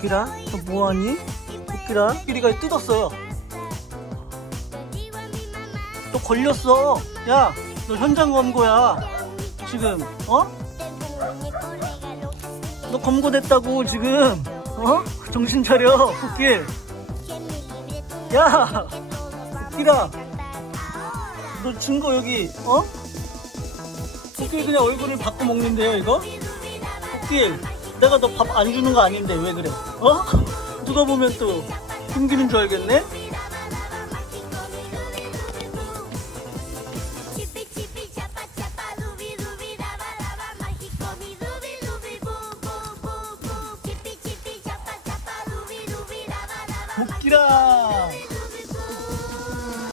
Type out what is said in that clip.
코끼라, 너 뭐하니? 코끼리가 뜯었어요. 또 걸렸어. 야, 너 현장 검거야 지금. 어? 너 검거됐다고 지금. 어? 정신 차려, 코끼리. 야, 코끼라, 너 증거 여기. 어? 코끼리 그냥 얼굴을 바꿔 먹는데요 이거? 코끼리, 내가 너 밥 안 주는 거 아닌데 왜 그래? 어? 누가 보면 또 숨기는 줄 알겠네? 코끼라.